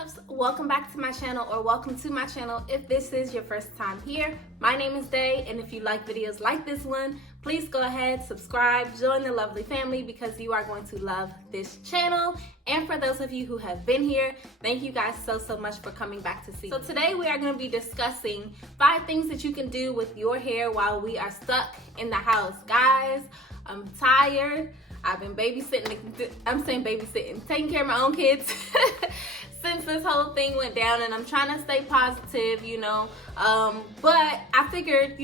loves, welcome back to my channel, or welcome to my channel if this is your first time here. My name is Day, and if you like videos like this one, please go ahead, subscribe, join the lovely family because you are going to love this channel. And for those of you who have been here, thank you guys so much for coming back to see. So today we are going to be discussing 5 things that you can do with your hair while we are stuck in the house. Guys, I'm tired. I've been babysitting, taking care of my own kids since this whole thing went down, and I'm trying to stay positive, but I figured,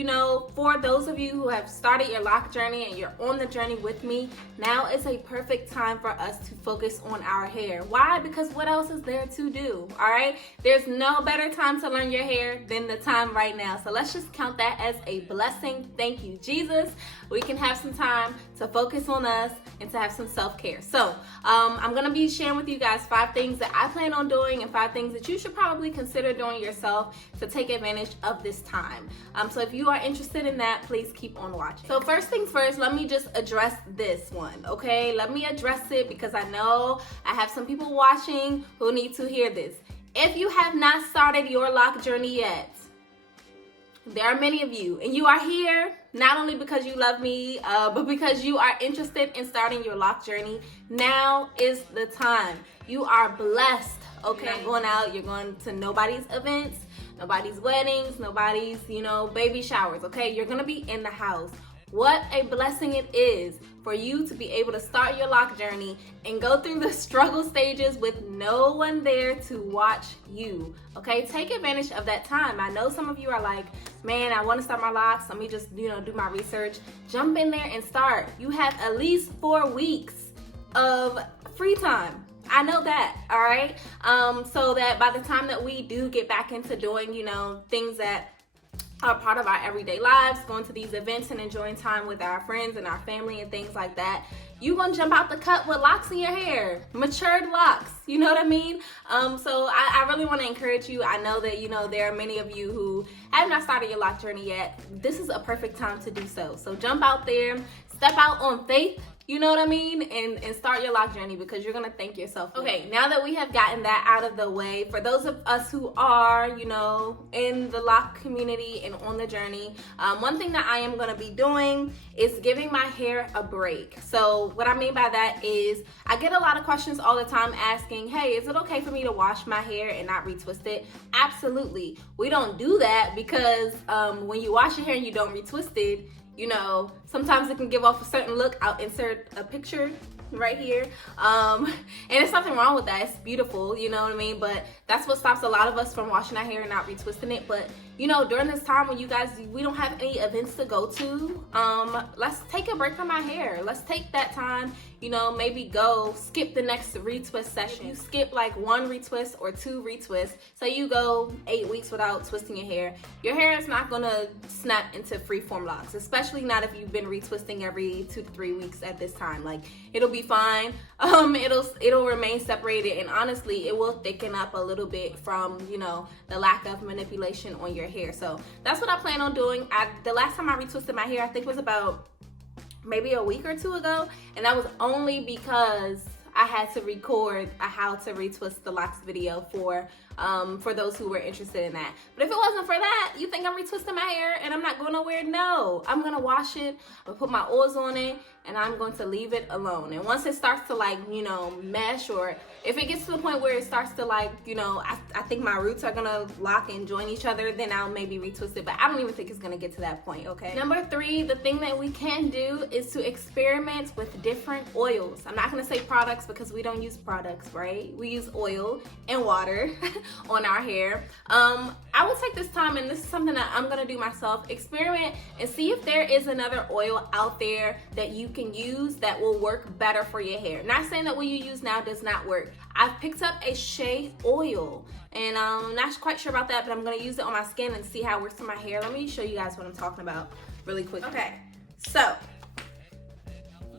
for those of you who have started your lock journey and you're on the journey with me, now is a perfect time for us to focus on our hair. Why? Because what else is there to do, all right? There's no better time to learn your hair than the time right now. So let's just count that as a blessing. Thank you, Jesus. We can have some time to focus on us and to have some self-care. So I'm gonna be sharing with you guys 5 things that I plan on doing and 5 things that you should probably consider doing yourself to take advantage of this time. So if you are interested in that, please keep on watching. So first things first, let me just address this one, okay? Let me address it because I know I have some people watching who need to hear this. If you have not started your lock journey yet, there are many of you, and you are here not only because you love me, but because you are interested in starting your lock journey. Now is the time. You are blessed, okay? You're not going out, you're going to nobody's events, nobody's weddings, nobody's, baby showers, okay? You're gonna be in the house. What a blessing it is for you to be able to start your lock journey and go through the struggle stages with no one there to watch you, okay? Take advantage of that time. I know some of you are like, man, I want to start my locks. Let me just, do my research. Jump in there and start. You have at least 4 weeks of free time. I know that, all right? So that by the time that we do get back into doing, things that are part of our everyday lives, going to these events and enjoying time with our friends and our family and things like that, you're gonna jump out the cut with locks in your hair, matured locks, you know what I mean? So I really want to encourage you. I know that, there are many of you who have not started your lock journey yet. This is a perfect time to do so. So jump out there, step out on faith, you know what I mean? And start your lock journey because you're gonna thank yourself. Okay, now that we have gotten that out of the way, for those of us who are, in the lock community and on the journey, one thing that I am gonna be doing is giving my hair a break. So what I mean by that is I get a lot of questions all the time asking, hey, is it okay for me to wash my hair and not retwist it? Absolutely. We don't do that because when you wash your hair and you don't retwist it, sometimes it can give off a certain look. I'll insert a picture right here. And there's nothing wrong with that. It's beautiful, you know what I mean? But that's what stops a lot of us from washing our hair and not retwisting it. But, during this time when we don't have any events to go to, let's take a break from our hair. Let's take that time, maybe skip the next retwist session. You skip like 1 retwist or 2 retwists. So you go 8 weeks without twisting your hair is not gonna snap into freeform locks, especially not if you've been retwisting every 2 to 3 weeks at this time. Like, it'll be fine. It'll remain separated, and honestly, it will thicken up a little bit from, the lack of manipulation on your hair. So that's what I plan on doing. The last time I retwisted my hair, I think was about maybe a week or 2 ago, and that was only because I had to record a how to retwist the locks video for those who were interested in that. But if it wasn't for that, you think I'm retwisting my hair and I'm not going nowhere? No, I'm gonna wash it, I'm gonna put my oils on it, and I'm going to leave it alone. And once it starts to mesh, or if it gets to the point where it starts to I think my roots are gonna lock and join each other, then I'll maybe retwist it. But I don't even think it's gonna get to that point, okay? Number 3, the thing that we can do is to experiment with different oils. I'm not gonna say products because we don't use products, right? We use oil and water on our hair. I will take this time, and this is something that I'm gonna do myself, experiment and see if there is another oil out there that you can use that will work better for your hair. Not saying that what you use now does not work. I've picked up a shea oil, and I'm not quite sure about that, but I'm gonna use it on my skin and see how it works for my hair. Let me show you guys what I'm talking about really quick. Okay, so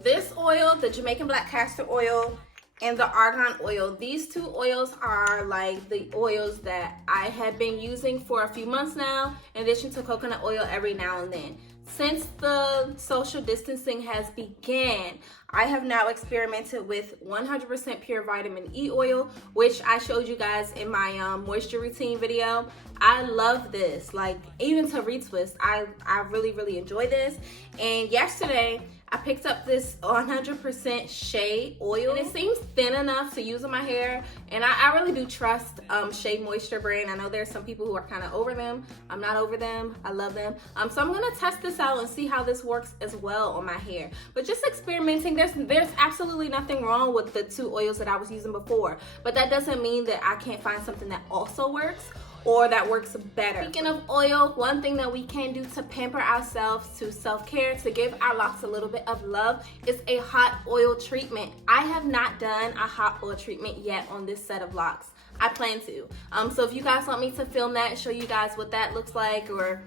this oil, the Jamaican black castor oil, and the argan oil, these 2 oils are like the oils that I have been using for a few months now, in addition to coconut oil every now and then. Since the social distancing has began, I have now experimented with 100% pure vitamin E oil, which I showed you guys in my moisture routine video. I love this. Like, even to retwist, I really enjoy this. And yesterday I picked up this 100% shea oil, and it seems thin enough to use on my hair, and I really do trust Shea Moisture brand. I know there's some people who are kind of over them. I'm not over them. I love them. So I'm gonna test this out and see how this works as well on my hair. But just experimenting, there's absolutely nothing wrong with the two oils that I was using before, but that doesn't mean that I can't find something that also works or that works better. Speaking of oil, one thing that we can do to pamper ourselves, to self-care, to give our locks a little bit of love is a hot oil treatment. I have not done a hot oil treatment yet on this set of locks. I plan to. So if you guys want me to film that, show you guys what that looks like, or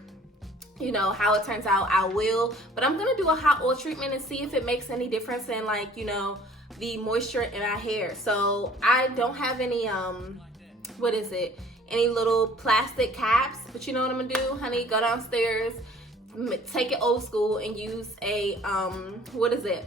you know, how it turns out, I will. But I'm gonna do a hot oil treatment and see if it makes any difference in, like, you know, the moisture in my hair. So I don't have any, any little plastic caps, but you know what I'm gonna do, honey? Go downstairs, take it old school and use a,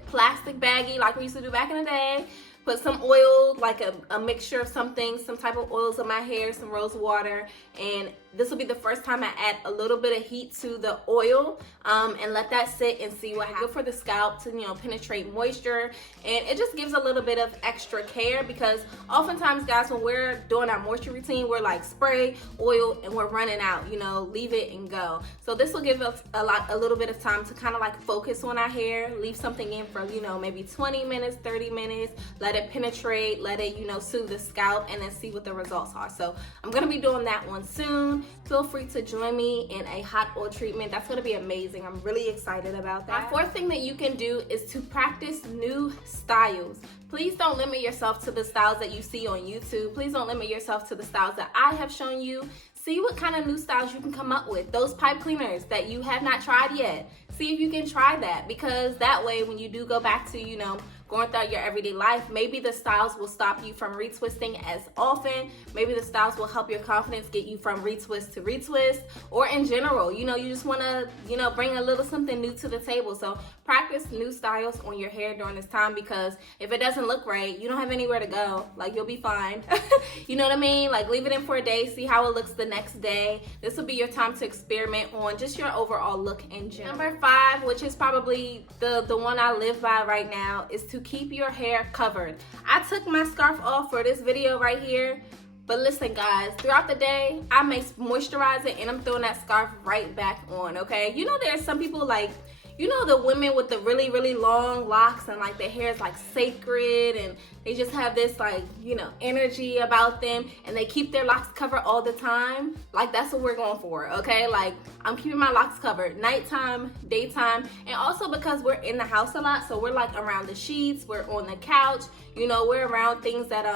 plastic baggie like we used to do back in the day. Put some oil, like a mixture of something, some type of oils in my hair, some rose water, and this will be the first time I add a little bit of heat to the oil, and let that sit and see what happens. Good for the scalp to, you know, penetrate moisture, and it just gives a little bit of extra care, because oftentimes, guys, when we're doing our moisture routine, we're like spray oil and we're running out, you know, leave it and go. So this will give us a little bit of time to kind of like focus on our hair, leave something in for, you know, maybe 20 minutes, 30 minutes, let it penetrate, let it, you know, soothe the scalp, and then see what the results are. So I'm gonna be doing that one soon. Feel free to join me in a hot oil treatment. That's gonna be amazing. I'm really excited about that. My fourth thing that you can do is to practice new styles. Please don't limit yourself to the styles that you see on YouTube. Please don't limit yourself to the styles that I have shown you. See what kind of new styles you can come up with. Those pipe cleaners that you have not tried yet, see if you can try that, because that way when you do go back to, you know, going throughout your everyday life, maybe the styles will stop you from retwisting as often. Maybe the styles will help your confidence, get you from retwist to retwist, or in general, you know, you just want to, you know, bring a little something new to the table. So practice new styles on your hair during this time, because if it doesn't look right, you don't have anywhere to go. Like, you'll be fine. You know what I mean? Like, leave it in for a day, see how it looks the next day. This will be your time to experiment on just your overall look in general. Number 5, which is probably the one I live by right now, is to keep your hair covered. I took my scarf off for this video right here, but listen, guys, throughout the day, I may moisturize it and I'm throwing that scarf right back on, okay? You know, there's some people, like, you know, the women with the really long locks, and like their hair is like sacred, and they just have this, like, you know, energy about them, and they keep their locks covered all the time. Like, that's what we're going for, okay? Like, I'm keeping my locks covered nighttime, daytime, and also because we're in the house a lot, so we're like around the sheets, we're on the couch, you know, we're around things that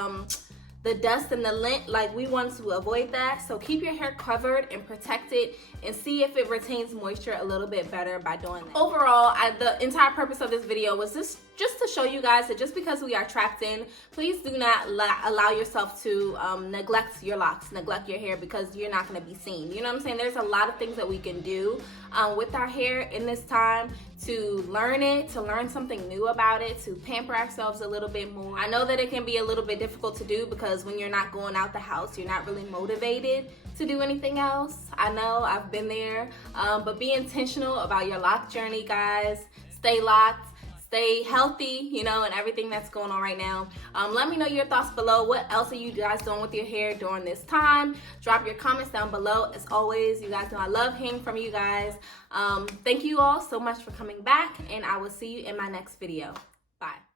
the dust and the lint, like, we want to avoid that. So keep your hair covered and protected, and see if it retains moisture a little bit better by doing that. Overall, the entire purpose of this video was just to show you guys that just because we are trapped in, please do not allow yourself to neglect your locks, neglect your hair, because you're not going to be seen. You know what I'm saying? There's a lot of things that we can do with our hair in this time to learn it, to learn something new about it, to pamper ourselves a little bit more. I know that it can be a little bit difficult to do, because when you're not going out the house, you're not really motivated to do anything else. I know, I've been there, but be intentional about your lock journey, guys. Stay locked, stay healthy, you know, and everything that's going on right now. Let me know your thoughts below. What else are you guys doing with your hair during this time? Drop your comments down below. As always, you guys know I love hearing from you guys. Thank you all so much for coming back, and I will see you in my next video. Bye.